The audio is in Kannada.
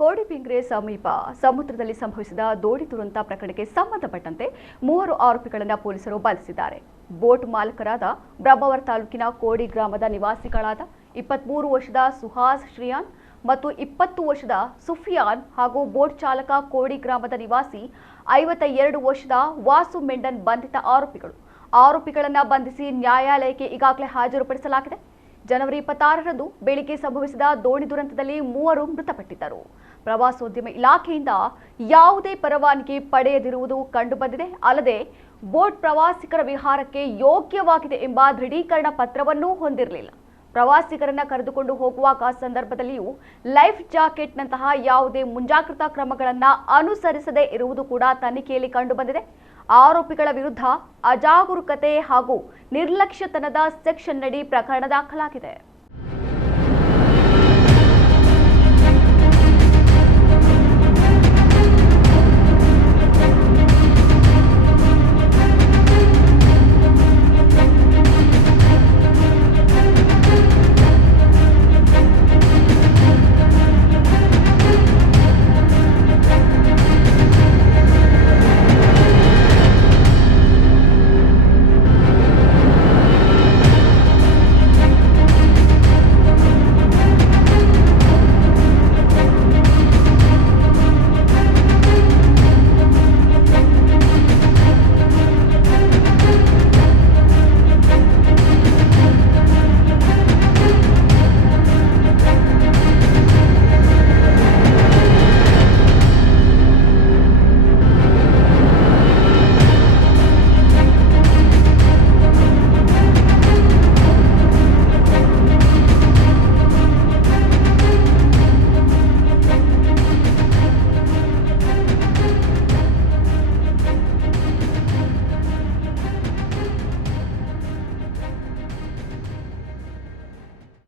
ಕೋಡಿಪಿಂಗ್ರೆ ಸಮೀಪ ಸಮುದ್ರದಲ್ಲಿ ಸಂಭವಿಸಿದ ದೋಣಿ ದುರಂತ ಪ್ರಕರಣಕ್ಕೆ ಸಂಬಂಧಪಟ್ಟಂತೆ 3 ಆರೋಪಿಗಳನ್ನು ಪೊಲೀಸರು ಬಂಧಿಸಿದ್ದಾರೆ. ಬೋಟ್ ಮಾಲಕರಾದ ಬ್ರಹ್ಮಾವರ ತಾಲೂಕಿನ ಕೋಡಿ ಗ್ರಾಮದ ನಿವಾಸಿಗಳಾದ 23 ವರ್ಷದ ಸುಹಾಸ್ ಶ್ರೀಯಾನ್ ಮತ್ತು 20 ವರ್ಷದ ಸುಫಿಯಾನ್ ಹಾಗೂ ಬೋಟ್ ಚಾಲಕ ಕೋಡಿ ಗ್ರಾಮದ ನಿವಾಸಿ 52 ವರ್ಷದ ವಾಸು ಮೆಂಡನ್ ಬಂಧಿತ ಆರೋಪಿಗಳು. ಆರೋಪಿಗಳನ್ನು ಬಂಧಿಸಿ ನ್ಯಾಯಾಲಯಕ್ಕೆ ಈಗಾಗಲೇ ಹಾಜರುಪಡಿಸಲಾಗಿದೆ. ಜನವರಿ 26ರಂದು ಬೆಳಿಗ್ಗೆ ಸಂಭವಿಸಿದ ದೋಣಿ ದುರಂತದಲ್ಲಿ 3 ಮೃತಪಟ್ಟಿದ್ದರು. ಪ್ರವಾಸೋದ್ಯಮ ಇಲಾಖೆಯಿಂದ ಯಾವುದೇ ಪರವಾನಗಿ ಪಡೆಯದಿರುವುದು ಕಂಡುಬಂದಿದೆ. ಅಲ್ಲದೆ ಬೋಟ್ ಪ್ರವಾಸಿಗರ ವಿಹಾರಕ್ಕೆ ಯೋಗ್ಯವಾಗಿದೆ ಎಂಬ ದೃಢೀಕರಣ ಪತ್ರವನ್ನೂ ಹೊಂದಿರಲಿಲ್ಲ. ಪ್ರವಾಸಿಗರನ್ನ ಕರೆದುಕೊಂಡು ಹೋಗುವಾಗ ಸಂದರ್ಭದಲ್ಲಿಯೂ ಲೈಫ್ ಜಾಕೆಟ್ನಂತಹ ಯಾವುದೇ ಮುಂಜಾಗ್ರತಾ ಕ್ರಮಗಳನ್ನು ಅನುಸರಿಸದೇ ಇರುವುದು ಕೂಡ ತನಿಖೆಯಲ್ಲಿ ಕಂಡುಬಂದಿದೆ. ಆರೋಪಿಗಳ ವಿರುದ್ಧ ಅಜಾಗರೂಕತೆ ಹಾಗೂ ನಿರ್ಲಕ್ಷ್ಯತನದ ಸೆಕ್ಷನ್ ನಡಿ ಪ್ರಕರಣ ದಾಖಲಾಗಿದೆ.